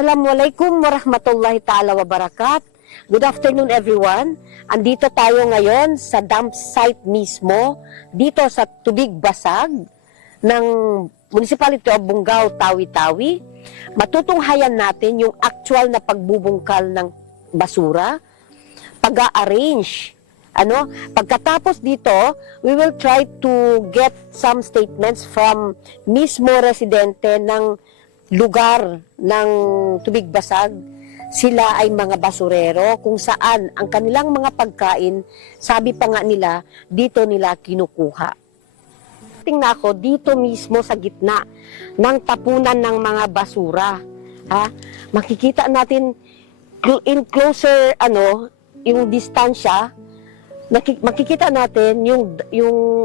Assalamualaikum warahmatullahi ta'ala wabarakatuh. Good afternoon everyone. Andito tayo ngayon sa dump site mismo, dito sa Tubig Basag ng Municipality of Bungao, Tawi-Tawi. Matutunghayan natin yung actual na pagbubungkal ng basura, pag-a-arrange. Pagkatapos dito, we will try to get some statements from mismo residente ng lugar ng Tubig Basag. Sila ay mga basurero kung saan ang kanilang mga pagkain, sabi pa nga nila, dito nila kinukuha. Tingnan ako dito mismo sa gitna ng tapunan ng mga basura. Makikita natin in closer yung distansya, makikita natin yung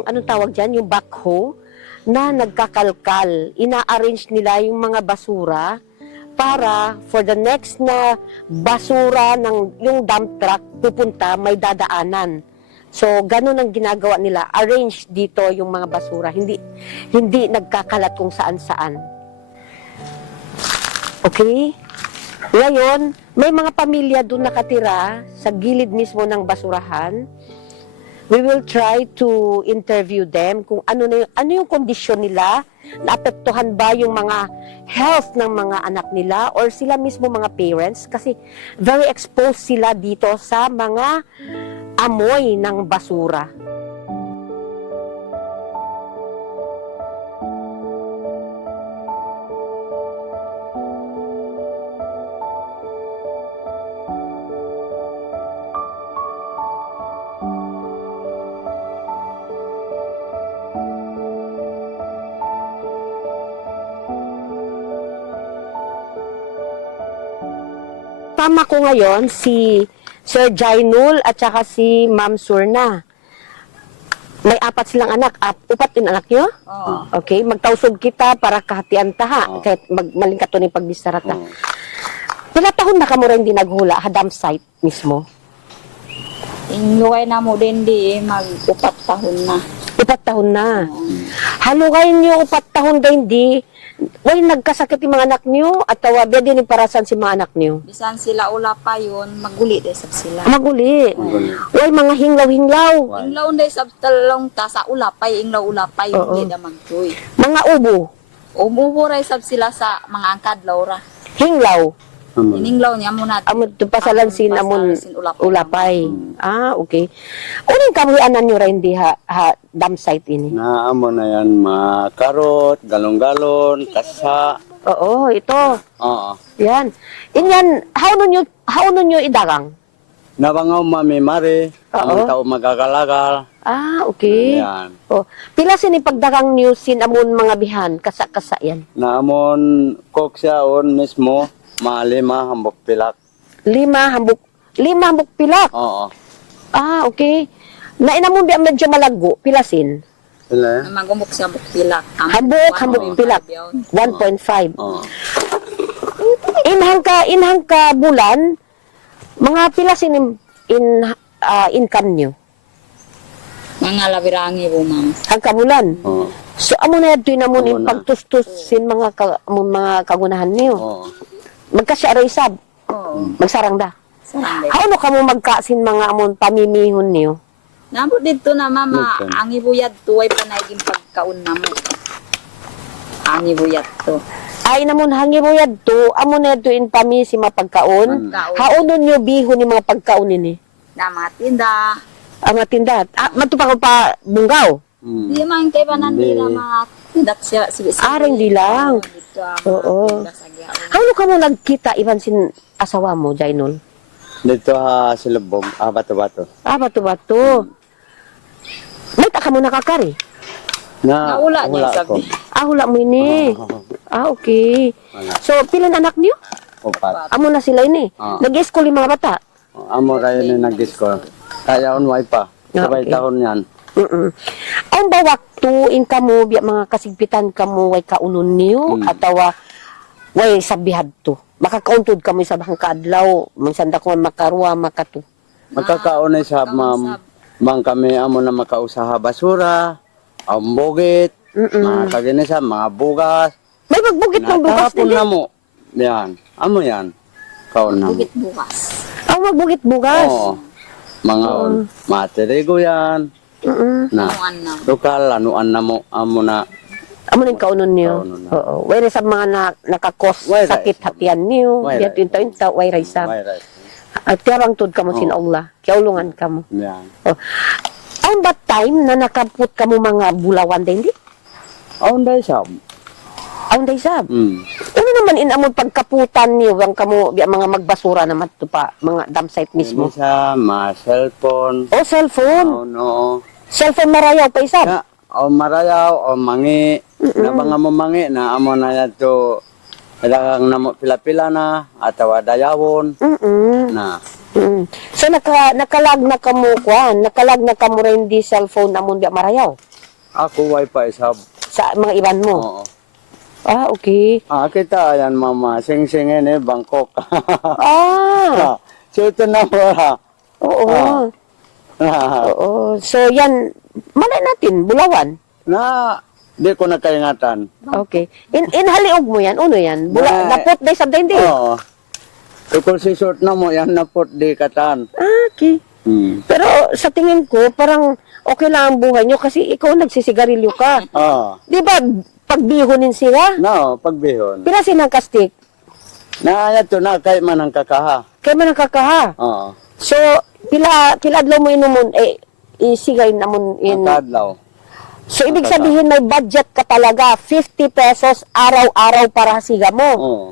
anong tawag diyan, yung backhoe na nagkakalkal. Ina-arrange nila yung mga basura para for the next na basura ng yung dump truck pupunta, may dadaanan. So ganun ang ginagawa nila, arrange dito yung mga basura, hindi nagkakalat kung saan-saan. Okay? Ngayon, may mga pamilya doon nakatira sa gilid mismo ng basurahan. We will try to interview them kung ano yung kondisyon nila, naapektuhan ba yung mga health ng mga anak nila or sila mismo mga parents kasi very exposed sila dito sa mga amoy ng basura. Tama ko ngayon si Sir Jainul at saka si Ma'am Surna. May apat silang anak. Upat yung anak nyo? Oo. Okay, magtausog kita para kahatian taha. Kahit malingkat to ni pagbisarata. Pila tahon na kamo rin di naghula ha dump site mismo? Ingluway na mo din di mag-upat tahon na. 4 tahon na. Halugay nyo 4 tahon din di. Way nagkasakit yung mga anak nyo at tawabi din yung parasan si mga anak nyo. Bisan sila ula pa yun, maguli de sab sila. Maguli. Way mga hinglaw-hinglaw. Inglaw day sab talong ta sa ulapay, inglaw ulapay Oo. uli da magtuy. Mga ubo. Umuburay sab sila sa mga angkad laura. Hinglaw. Ininglaw niya muna. Amon tupasalan sin amon ulapay. Okay. Unang kabuhianan nyo rin di ha dump site ini? Naamo na yan, mga karot, galon-galon, kasa. Oo, ito. Oo. Yan. Inyan, how nyo idagang? Nabangaw mami mare, Oo. ang tao magagalagal. Okay. Yan. Pila sini pagdagang nyo sin amon mga bihan, kasa-kasa yan? Naamon kok siya on mismo, mga 5 hambok pilak. 5 hambuk pilak. Oo. Okay. Nainamon biya medyo malago, pilasin? Sila Magumok siya bukpilak. Hambuk pilak. 1.5. Oo. Inhang ka bulan, mga pilasin income nyo? Mga labirangi po, ma'am. Hangka bulan. Oo. So amo na yadto namon yung Amo na. pagtustos sin mga kagunahan niyo. Oo. Magkasya isab, Oo. magsarang da. Sarang How no kamo magkasin mga amon pamimihon niyo? Namo dito na mama, Dito. ang ibuyad to ay panaging pagkaon na mo. Ang ibuyad to. Ay namon hangi mo yadto, amo na yadto in pami si mapagkaon. Pagkaon. Haunon niyo bihon ni mga pagkaon ini. Na mga tinda. Ang tindat. Matupang ko pa bunggaw. Di man kay panandila Hindi. mga tindat siya. Ring di lang. Dito, Oo. How no kamo nagkita iban sin asawa mo, Jainol? Dito ha silubog, bato-bato. Bato-bato. May taka mo nakakari. Naula niya ko. sabi. Hula mo ini. Okay. Wala. So, pilan anak niyo? Upat. Amo na sila ini. Ah. Nag-school yung mga bata. Amo kayo ni nag-disco. Kaya unway pa. Sabay Okay. tahon yan. Ang bawak to in kamo biya mga kasigpitan kamo way kaunon niyo atawa way sabihad to. Makakauntod kamo sa bahang kaadlaw, minsan da ko makarwa makato. Magkakaunay sa ma'am. Mang kami amo na makausaha basura, ang bugit, mga kaginisa, mga bugas. May magbugit ng bukas Natapon nila. na mo. Yan. amo yan. Kaon na mo. Bukit bukas. Magbugit bugas. Oo. Mga materigo yan. Mm-mm. Na, Anuan na. lokal, anuan na mo, amo na. Amo ning kaunon niyo. Kaunon na. Oo. Wala sa mga nakakos Wala. sakit hatian niyo. Wala. Yan tinta wala sa. May rice. At tiarang tud kamo sin Allah. Kiaulungan kamo. Yan. Ang ba time na nakaput kamo mga bulawan din di? Aon dahil siya. Ang day sab. Ano naman inamon pagkaputan niyo ang kamo biya mga magbasura naman to pa mga dump site mismo. Mismo. Sa mga cellphone. Oh, cellphone. No. Cellphone marayaw pa isab. Ya, o marayaw, o mangi. Na mga mo mangi, na amo na yan to. Kailangan na mo pila-pila na, atawa dayawon. Na. So nakalag na kamo kuan, nakalag na kamo rin di cellphone amon biya marayaw Ako wifi sab. sa mga iban mo. Oo. Ah, okay. Kita yan mama, sing-singin Bangkok. Ah, Suto na mo ha. oo. Oo. So yan, malay natin, bulawan. Na, di ko nakaingatan. Okay. Inhaliog mo yan, uno yan. Na- Napot day sa hindi. Oo. Kung si short na mo, yan napot di katan. Ah, okay. Pero sa tingin ko, parang okay lang ang buhay nyo kasi ikaw nagsisigarilyo ka. Oo. Di ba, pagbihonin sila? No, pagbihon. Pila sinang kastik? Na, yato na, kahit man ang kakaha. Kaya man ang kakaha. Oo. So, pila adlaw mo inumon, isigay namon in. Kadlaw. So, ibig sabihin may budget ka talaga, 50 pesos araw-araw para siga mo. Oo.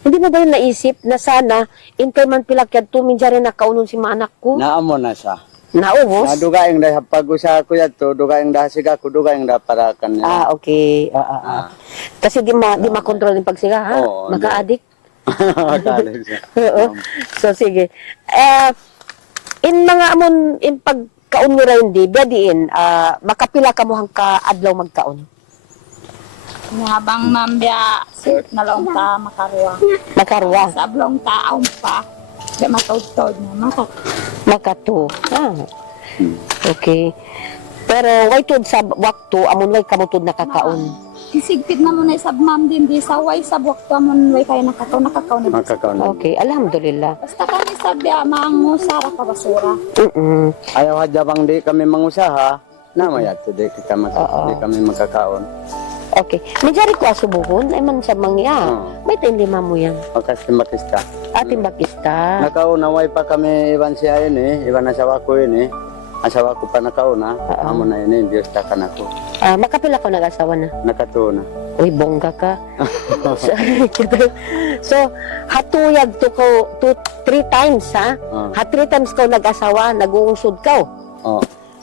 Hindi mo ba yun naisip na sana, in kay man pilakyan, tuminja rin nakaunon si mga anak ko? Naamo na siya. Naubos? Nadugaing dahil pag usa ko yato, dugaing dahil siga ko, dugaing dahil para kanya. Ah, okay. Kasi di makontrol yung pagsiga, ha? Oo, Maka-addict. Kalig siya. Oo. So, sige. In mga amon, in pagkaon mo rin di, bediin, makapila ka mo hang kaadlaw magkaon. Habang mambya, surt na lang ta makarwa. Makarwa. Sa ablong taong pa. Di matod-tod na Makato. Okay. Pero way tud sa wakto, amon way kamutod nakakaon. Isigpit na mo na isab ma'am din di sa way sa buwak to amon way kaya nakakaw na. Makakaon. Okay, alhamdulillah. Basta kami sabya maangusara ka basura. Ayaw hadjabang di kami mangusaha, na mayat, di kami makakaon. Okay. Medjari ko asubuhon, ay man sa mangya. May tindi mo yan. Makista. Ating bakista. Nakauna, way pa kami iban siya yun iban asawa ko yun Asawa ko pa nakauna, amo na yun Diyos takan ako. Makapila ko nag-asawa na. Nakatuna. Uy, bongga ka. So, hatuyag to ko 3 times, ha? 3 times ko nag-asawa, nag-uungsod ka.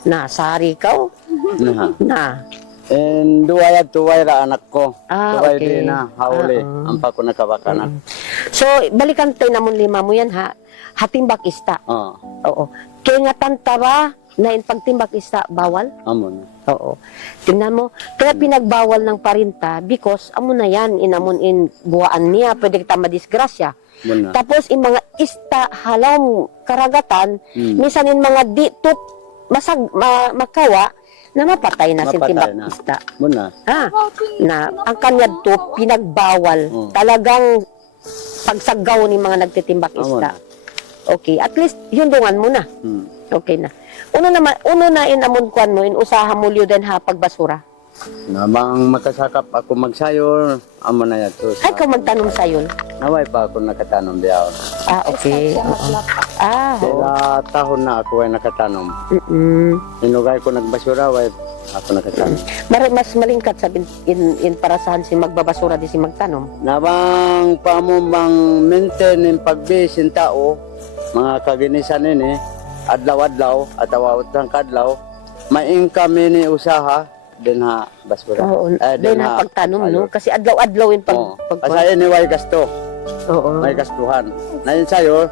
Nasari ka. Na. And duwayad tuway ra anak ko. Tuway Okay. di na, hauli. Ang pa ko nakabakanak. So, balikan tayo namon lima mo yan, ha? Hatimbak ista. Oo. Kaya nga tantara na in pagtimbak ista, bawal? Amo na. Oo. Tingnan mo, kaya pinagbawal ng parinta because amo na yan, inamon in buwaan niya, pwede kita madisgrasya. Muna. Tapos in mga ista halam karagatan, minsan in mga ditut makawa, na mapatay na Mapatay timbak na. ista. Muna. Na ang kanyad to, pinagbawal. Talagang pagsagaw ni mga nagtitimbak Amo ista. na. Okay, at least yun dungan mo na. Okay na. Uno na inamon kuan mo, in usaha mo liyo din ha pagbasura. Namang makasakap ako magsayor, amo na yato. Ay, ikaw magtanong sa'yo. Naway pa ako nakatanom diyaw. Okay. Sila tahon na ako ay nakatanom. Inugay ko nagbasura, way ako nakatanom. Mas malingkat sa in parasahan si magbabasura di si magtanom. Nabang pamumang maintain ng pagbisin tao, mga kaginisan ini, adlaw-adlaw, at awawat ng kadlaw, ma-income ini usaha, din ha basura. Oo, din ha pagtanom, no? Kasi adlaw-adlaw in Kasi ini way gasto, Oo. may gastuhan. Na yun sa'yo,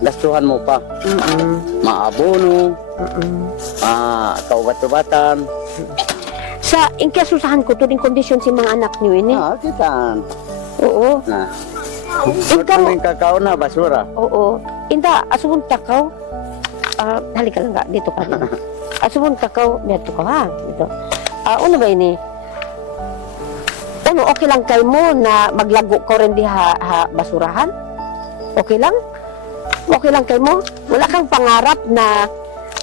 gastuhan mo pa. Maabono, kaubat-ubatan. Sa inkasusahan ko to din kondisyon si mga anak niyo ini. Kitaan. Oo. Na. Ikaw, Kaming kakao na basura. oo. Inda, asubon takaw. Halika lang ka, dito ka din. Asubon takaw, dito ka ha. Dito. Ano ba ini? Ano, okay lang kay mo na maglago ko rin di basurahan? Okay lang? Okay lang kay mo? Wala kang pangarap na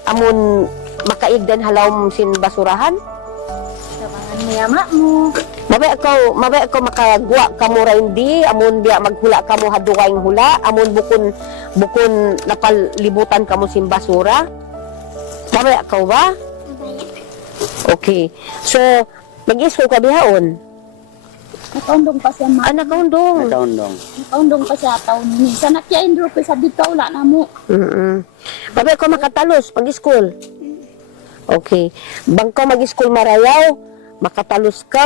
amon makaigdan halawm sin basurahan? Sabangan mo yama mo. Mabay ako makagwa kamo ra hindi, amon biya maghula kamo haduwayng hula, amon bukon napalibutan kamo sin basura. Mabay ako ba? Okay. So, mag-school ka bihaon? Nakaundong pa siya ma. Anak kaundong. Nakaundong. Nakaundong pa siya taon ni. Sa nakyain ro pa sa dito wala na mo. Mabay ako makatalos pag-school. Okay. Bang ka mag-school marayaw, makatalos ka,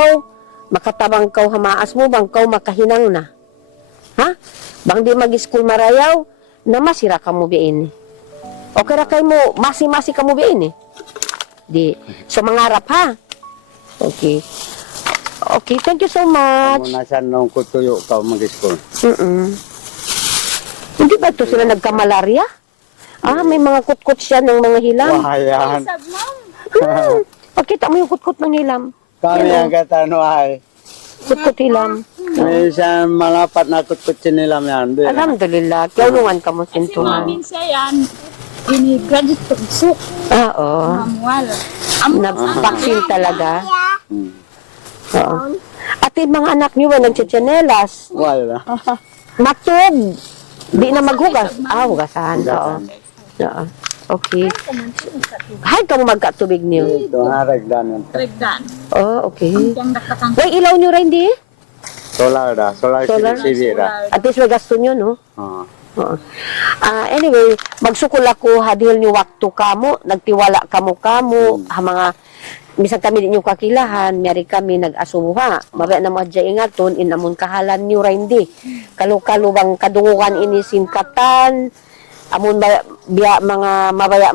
makatabang ka hamaas mo, bang ka makahinang na. Ha? Bang di mag-school marayaw, na masira ka mo biin. Okay ra kay mo, masi-masi ka mo biin eh. Di. So mangarap ha. Okay. Okay, thank you so much. Amo na siya nung kutuyo ka mag-school. Hindi ba ito sila nagka-malaria? Ah, may mga kutkot siya ng mga hilam. Wahayan. Sab ma'am. Pakita mo yung kutkot ng hilam. Kami ang katano ay. Kutkot hilam. May isang malapat na kutkutsin nila yan. Di na. Alhamdulillah. Kiyaunungan ka mo Si sintuman. mamin siya yan. Ini-graduate pagsuk. Ah, oo. Mamual. Na-vaccine talaga. Hmm. Oo. At yung mga anak niyo ba nagchichanelas? Wala. Matog. Di na maghugas. Ah, hugasan. Oo. Oo. Okay. Hay ka mo magkatubig niyo. Ito nga regdan yun. Regdan. Oh, okay. Yang nakakang May ilaw niyo rin di? Solar da. Solar Solar? TV da. At least may gasto niyo, no? Oo. Oo. Anyway, magsukol ako hadil ni waktu kamo, nagtiwala kamo ha mga bisan kami di nyo kakilahan, miyari kami nag-asuha. Mabaya na mga dya ingaton, inamon kahalan nyo ra hindi. Kalu-kalu bang kadungukan ini sinkatan, amon biya mga mabaya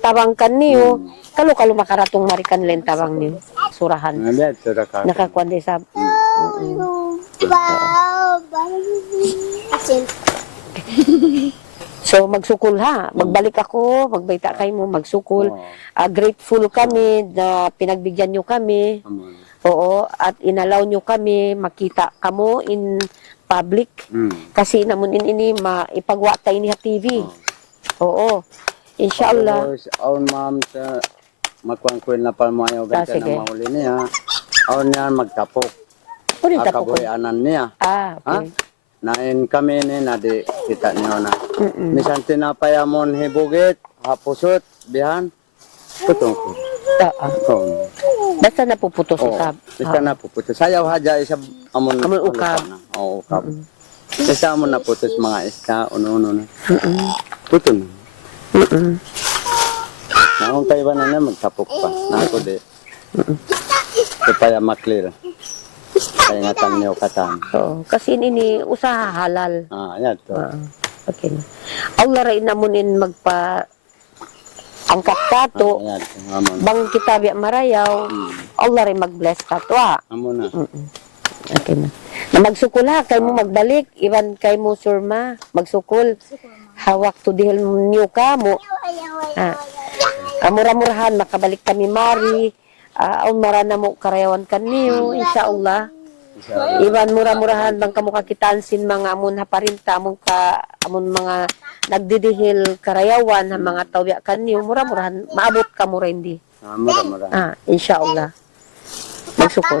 tabang kan niyo, kalu-kalu makaratong marikan len tabang niyo. Surahan. Nga dito da ka. Nakakuan di sa... So magsukol ha, magbalik ako, magbayta kayo mo, magsukol. Oo. Grateful kami na pinagbigyan nyo kami. Amo. Oo, at inalaw nyo kami makita kamo in public. Kasi namun ini maipagwa tayo ni TV. Oo. Inshallah. Tapos, aon ma'am sa magkuhan na palmayaw ganda sige. na mahuli niya. Aon niyan magtapok. Ulit ako ko. Akaboyanan niya. Ah, okay. Nain kami ni na di kita niyo na. Misan tinapayamon hibugit, hapusot, bihan. Putong ko. Oo. Basta napuputos Oo. sa... Basta na puputos. Sayaw haja isa amon. Amon ukab. Oo, ukab. Basta amon naputos mga isda, uno-uno na. Putong. Naong kayo ba na na magtapok pa? Na ako di. Supaya maklear. Kaya nga tanyo katan. Oo. Kasi ini usaha halal. Yan to. Okay na. Allah rin namunin magpa... angkat kato. Yan to. Amon. Bang kita biya marayaw, Allah rin mag-bless ka to Amon na. Okay na. Na magsukul ha, kay mo magbalik, iwan kay mo surma, magsukul. Hawak to dihil niyo ka mo. Mura-murahan, makabalik kami mari. Aun marana mo karayawan kaniyo, insyaAllah. Iwan mura-murahan bang kamo kakitaan sin mga amon haparinta amon mga nagdidihil karayawan ha mga tawya kaniyo, mura-murahan maabot ka mo rin di. Mura-mura. InsyaAllah. Magsukol.